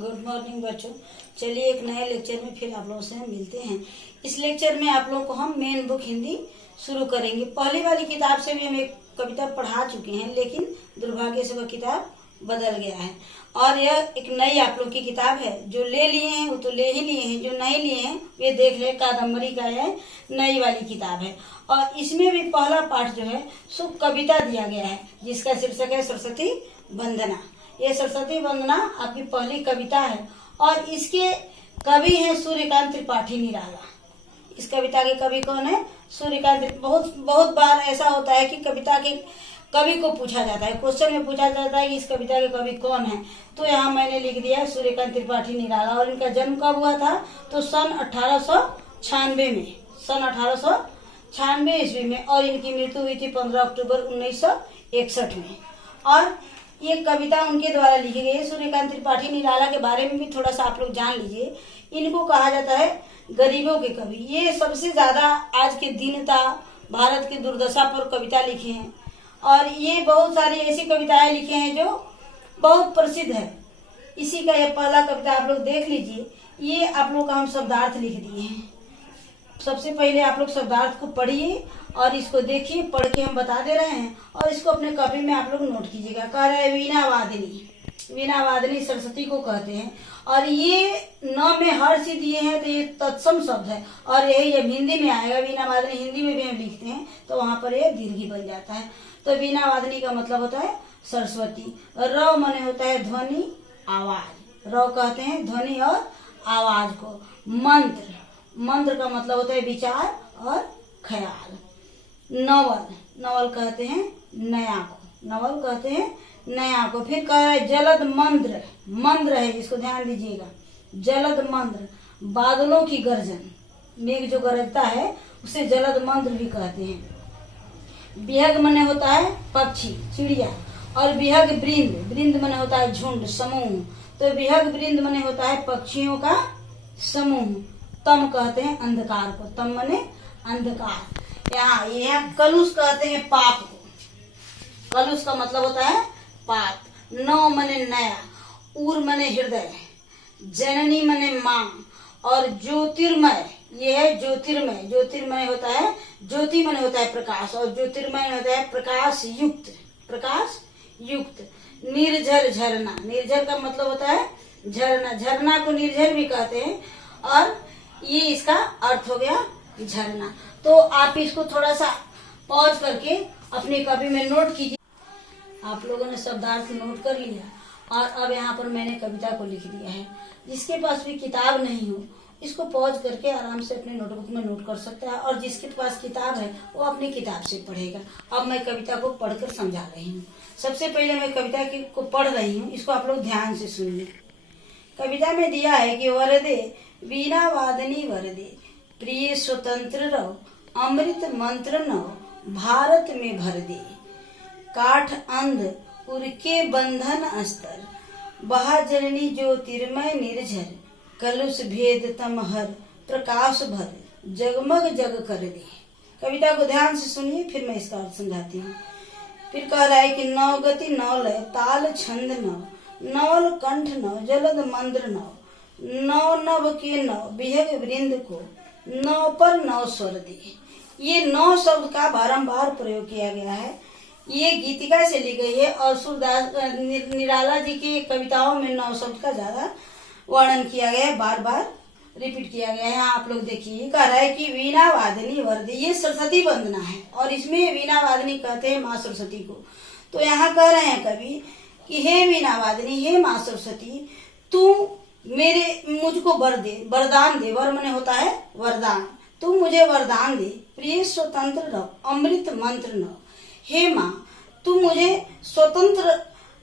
Good morning बच्चों। चलिए एक नए लेक्चर में फिर आप लोगों से हम मिलते हैं। इस लेक्चर में आप लोगों को हम मेन बुक हिंदी शुरू करेंगे। पहली वाली किताब से भी हम एक कविता पढ़ा चुके हैं, लेकिन दुर्भाग्य से वह किताब बदल गया है और यह एक नई आप लोग की किताब है। जो ले लिए हैं वो तो ले ही लिए हैं, जो नहीं लिए हैं वे देख ले। कादम्बरी का यह नई वाली किताब है और इसमें भी पहला पाठ जो है सो कविता दिया गया है, जिसका शीर्षक है सरस्वती वंदना। ये सरस्वती वंदना आपकी पहली कविता है और इसके कवि हैं सूर्यकांत त्रिपाठी निराला। इस कविता के कवि कौन है? सूर्यकांत। बहुत बार ऐसा होता है कि कविता के कवि को पूछा जाता है, क्वेश्चन में पूछा जाता है कि इस कविता के कवि कौन है। तो यहाँ मैंने लिख दिया है सूर्यकांत त्रिपाठी निराला। और इनका जन्म कब हुआ था? तो सन 1896 में, सन 1896 ईस्वी में। और इनकी मृत्यु हुई थी 15 अक्टूबर 1961 में। और ये कविता उनके द्वारा लिखी गई है। सूर्यकांत त्रिपाठी निराला के बारे में भी थोड़ा सा आप लोग जान लीजिए। इनको कहा जाता है गरीबों के कवि। ये सबसे ज्यादा आज के दीनता, भारत की दुर्दशा पर कविता लिखे हैं और ये बहुत सारी ऐसी कविताएं लिखे हैं जो बहुत प्रसिद्ध है। इसी का यह पहला कविता आप लोग देख लीजिए। ये आप लोग का हम शब्दार्थ लिख दिए हैं। सबसे पहले आप लोग शब्दार्थ को पढ़िए और इसको देखिए। पढ़ के हम बता दे रहे हैं और इसको अपने कॉपी में आप लोग नोट कीजिएगा। कह रहा है वीणा वादिनी। वीणा वादिनी सरस्वती को कहते हैं और ये न में हर्ष दिए हैं तो ये तत्सम शब्द है और यही जब हिंदी में आएगा, वीणा वादिनी हिंदी में भी हम लिखते हैं तो वहां पर ये दीर्घी बन जाता है। तो वीणा वादिनी का मतलब होता है सरस्वती। र माने होता है ध्वनि, आवाज। र कहते हैं ध्वनि और आवाज को। मंत्र, मंत्र का मतलब होता है विचार और ख्याल। नवल, नवल कहते हैं नया को। नवल कहते हैं नया को। फिर कह रहा है जलद मंद्र। मंद्र है, इसको ध्यान दीजिएगा। जलद मंद्र, बादलों की गर्जन। मेघ जो गरजता है उसे जलद मंद्र भी कहते हैं। विहग मने होता है पक्षी, चिड़िया। और विहग वृंद, वृंद मने होता है झुंड, समूह। तो विहग वृंद मने होता है पक्षियों का समूह। तम कहते हैं अंधकार को। तम मने अंधकार। यहाँ कलुष कहते हैं पाप को। कलुष का मतलब होता है पाप। नौ मने नया। उर मने हृदय। जननी मने माँ। और ज्योतिर्मय, ये है ज्योतिर्मय। ज्योतिर्मय होता है, ज्योति मने होता है प्रकाश और ज्योतिर्मय होता है प्रकाश युक्त। प्रकाश युक्त। निर्झर, झरना। निर्झर का मतलब होता है झरना। झरना को निर्झर भी कहते हैं और ये इसका अर्थ हो गया झरना। तो आप इसको थोड़ा सा पॉज करके अपनी कॉपी में नोट कीजिए। आप लोगों ने शब्दार्थ नोट कर लिया और अब यहाँ पर मैंने कविता को लिख दिया है। जिसके पास भी किताब नहीं हो इसको पॉज करके आराम से अपने नोटबुक में नोट कर सकता है और जिसके पास किताब है वो अपनी किताब से पढ़ेगा। अब मैं कविता को पढ़कर समझा रही हूँ। सबसे पहले मैं कविता को पढ़ रही हूँ, इसको आप लोग ध्यान से सुनिए। कविता में दिया है कि वरदे वीणा वादनी वरदे, प्रिय स्वतंत्र रहो, अमृत मंत्र नव भारत में भर दे। काठ अंध उरके बंधन अस्तर, बहा जननी ज्योतिर्मय निर्झर। कलुष भेद तमहर प्रकाश भर, जगमग जग कर दे। कविता को ध्यान से सुनिए, फिर मैं इसका अर्थ समझाती हूँ। फिर कह रहा है कि नव गति नव लय, ताल छंद नव, नवल कंठ नव, जलद मंद्र नव। नव नव के नव, विहग वृंद को, नव पर नव स्वर दे। ये नौ शब्द का बारंबार प्रयोग किया गया है। ये गीतिका से ली गई है और सूरदास निराला जी की कविताओं में नौ शब्द का ज्यादा वर्णन किया गया है, बार बार रिपीट किया गया है। यहाँ आप लोग देखिए, कह रहा है कि वीणा वादनी वरदे, ये सरस्वती वंदना है और इसमें वीणा वादनी कहते हैं माँ सरस्वती को। तो यहाँ कह रहे हैं कवि कि हे वीणा वादनी, हे माँ सरस्वती, तू मुझको वर दे, वरदान दे। वर मने होता है वरदान। तू मुझे वरदान दे। प्रिय स्वतंत्र रहो, अमृत मंत्र न। हे माँ, तू मुझे स्वतंत्र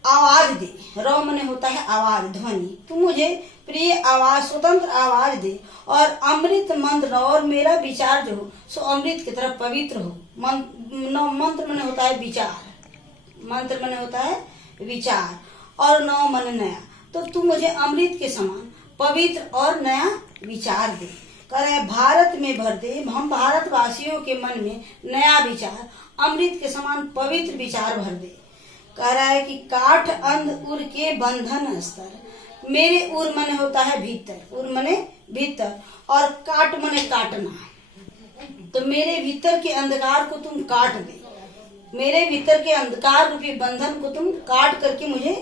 आवाज दे। र मने होता है आवाज, ध्वनि। तू मुझे प्रिय आवाज, स्वतंत्र आवाज दे और अमृत मंत्र, और मेरा विचार जो हो सो अमृत की तरफ पवित्र हो। मंत्र मने होता है विचार। मंत्र मने होता है विचार और नौ मन नया। तो तू मुझे अमृत के समान पवित्र और नया विचार दे। कह रहे हैं भारत में भर दे। हम भारतवासियों के मन में नया विचार, अमृत के समान पवित्र विचार भर दे। कह रहा है कि काठ अंध उर के बंधन अस्तर, मेरे उर मने होता है भीतर, उर मने भीतर, और काट मने काटना। तो मेरे भीतर के अंधकार को तुम काट दे, मेरे भीतर के अंधकार रूपी बंधन को तुम काट करके मुझे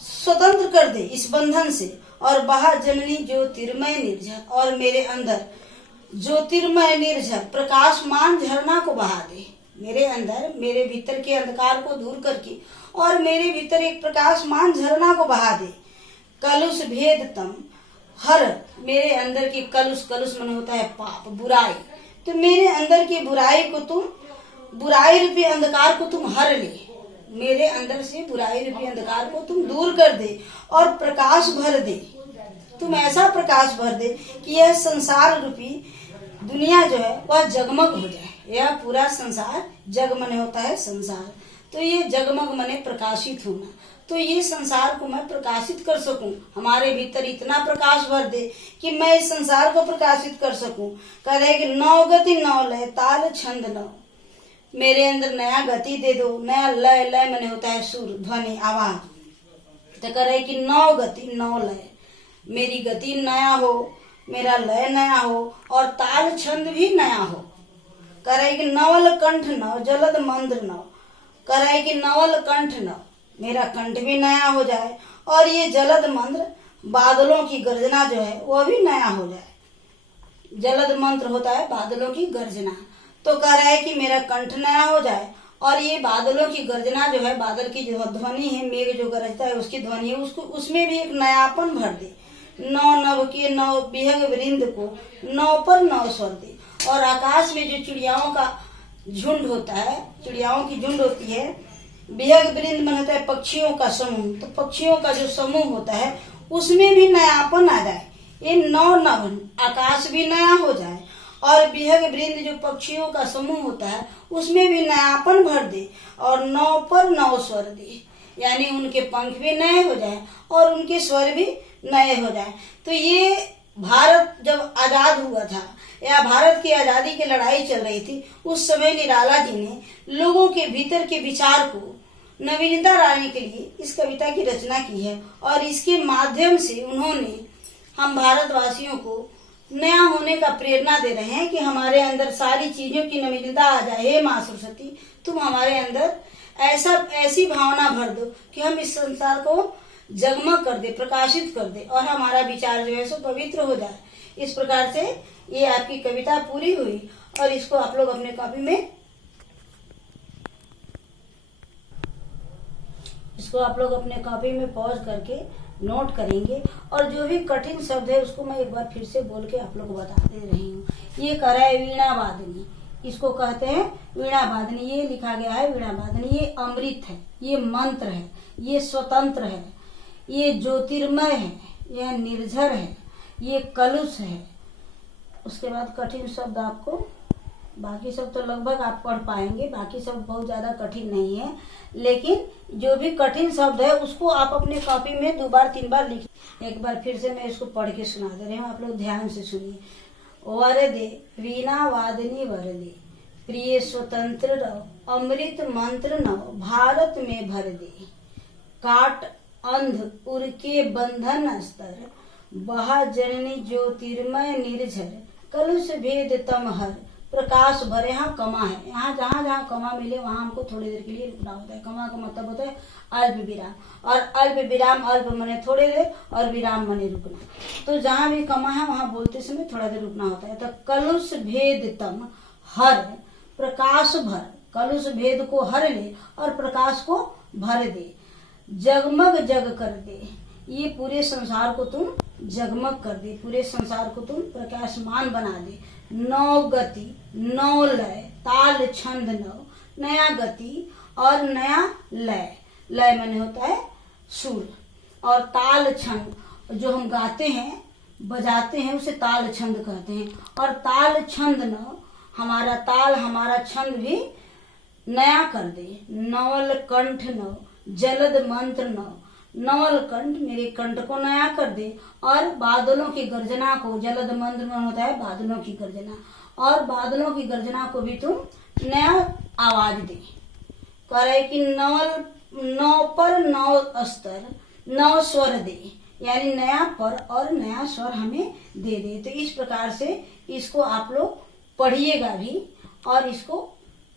स्वतंत्र कर दे इस बंधन से। और बहा जननी ज्योतिर्मय निर्झर, और मेरे अंदर ज्योतिर्मय निर्झर प्रकाशमान झरना को बहा दे, मेरे अंदर मेरे भीतर के अंधकार को दूर करके और मेरे भीतर एक प्रकाशमान झरना को बहा दे। कलुष भेद तम हर, मेरे अंदर की कलुष, कलुष मन होता है पाप, बुराई, तो मेरे अंदर की बुराई को तुम, बुराई रूपी अंधकार को तुम हर ले, मेरे अंदर से बुराई रूपी अंधकार को तुम दूर कर दे और प्रकाश भर दे। तुम ऐसा प्रकाश भर दे कि यह संसार रूपी दुनिया जो है वह जगमग हो जाए। यह पूरा संसार, जग मने होता है संसार, तो ये जगमग मने प्रकाशित होना, तो ये संसार को मैं प्रकाशित कर सकूं। हमारे भीतर इतना प्रकाश भर दे कि मैं इस संसार को प्रकाशित कर सकूं। कह रहे कि नौ गति नौ लय ताल छंद नौ, मेरे अंदर नया गति दे दो, नया लय, लय मने होता है सुर, ध्वनि, आवाज। तो कह रहे कि नौ गति नौ लय, मेरी गति नया हो, मेरा लय नया हो और ताल छंद भी नया हो। कह रहे कि नवल कंठ नव जलद मंद्र नव, कह रहे कि नवल कंठ नव, मेरा कंठ भी नया हो जाए और ये जलद मंत्र बादलों की गर्जना जो है वह भी नया हो जाए। जलद मंत्र होता है बादलों की गर्जना, तो कह रहा है कि मेरा कंठ नया हो जाए और ये बादलों की गर्जना जो है, बादल की जो ध्वनि है, मेघ जो गरजता है उसकी ध्वनि है, उसको उसमें भी एक नयापन भर दे। नौ नव के नौ बिहग वृंद को नौ पर नौ स्वर दे। और आकाश में जो चिड़ियाओं का झुंड होता है, चिड़ियाओं की झुंड होती है, बिहग वृंद मन होता है पक्षियों का समूह, तो पक्षियों का जो समूह होता है उसमें भी नयापन आ जाए। ये नौ नव, आकाश भी नया हो जाए और बिहग वृंद जो पक्षियों का समूह होता है उसमें भी नयापन भर दे और नौ पर नौ स्वर दे, यानी उनके पंख भी नए हो जाए और उनके स्वर भी नए हो जाए। तो ये भारत जब आजाद हुआ था या भारत की आजादी की लड़ाई चल रही थी, उस समय निराला जी ने लोगों के भीतर के विचार को नवीनता लाने के लिए इस कविता की रचना की है और इसके माध्यम से उन्होंने हम भारतवासियों को नया होने का प्रेरणा दे रहे हैं कि हमारे अंदर सारी चीजों की नवीनता आ जाए। हे माँ सरस्वती, तुम हमारे अंदर ऐसी भावना भर दो कि हम इस संसार को जगमग कर दे, प्रकाशित कर दे और हमारा विचार जो है सो पवित्र हो जाए। इस प्रकार से ये आपकी कविता पूरी हुई और इसको आप लोग अपने कॉपी में, इसको आप लोग अपने कॉपी में पॉज करके नोट करेंगे। और जो भी कठिन शब्द है उसको मैं एक बार फिर से बोल के आप लोग को बता दे रही हूँ। ये कह रहा है वीणा वादनी, इसको कहते हैं वीणा वादनी, ये लिखा गया है वीणा वादनी। ये अमृत है, ये मंत्र है, ये स्वतंत्र है, ये ज्योतिर्मय है, यह निर्झर है, ये कलुष है। उसके बाद कठिन शब्द आपको, बाकी सब तो लगभग आप पढ़ पाएंगे, बाकी सब बहुत ज्यादा कठिन नहीं है, लेकिन जो भी कठिन शब्द है उसको आप अपने कॉपी में 2 बार 3 बार लिख। एक बार फिर से मैं इसको पढ़ के सुना दे रही हूँ, आप लोग ध्यान से सुनिए। वरदे वीणा वादनी वरदे, प्रिय स्वतंत्र रहो, अमृत मंत्र नव भारत में भर दे। काट अंध उर के बंधन अस्तर, बहा जननी ज्योतिर्मय निर्झर, कलुष भेद तम हर, प्रकाश भरे। यहाँ कमा है, यहाँ जहाँ जहाँ कमा मिले वहाँ हमको थोड़ी देर के लिए रुकना होता है। कमा का मतलब होता है अल्प विराम, और अल्प विराम, अल्प मने थोड़े देर और विराम मने रुकना, तो जहाँ भी कमा है वहाँ बोलते समय थोड़ा देर रुकना होता है। तो कलुष भेद तम हर, प्रकाश भर, कलुष भेद को हर ले और प्रकाश को भर दे। जगमग जग कर दे, ये पूरे संसार को तुम जगमग कर दे, पूरे संसार को तुम प्रकाशमान बना दे। नौ गति नौ लय ताल छंद नौ, नया गति और नया लय, लय माने होता है सुर, और ताल छंद जो हम गाते हैं बजाते हैं उसे ताल छंद कहते हैं। और ताल छंद नौ, हमारा ताल हमारा छंद भी नया कर दे। नवल कंठ नौ जलद मंत्र नौ, नवल कंठ मेरे कंठ को नया कर दे और बादलों की गर्जना को, जलद मंत्र में होता है बादलों की गर्जना, और बादलों की गर्जना को भी तुम नया आवाज दे। कह रहे कि नौ पर नौ स्तर नौ स्वर दे, यानी नया पर और नया स्वर हमें दे दे। तो इस प्रकार से इसको आप लोग पढ़िएगा भी और इसको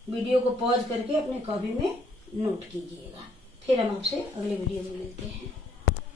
वीडियो को पॉज करके अपने कॉपी में नोट कीजिएगा। फिर हम आपसे अगले वीडियो में मिलते हैं।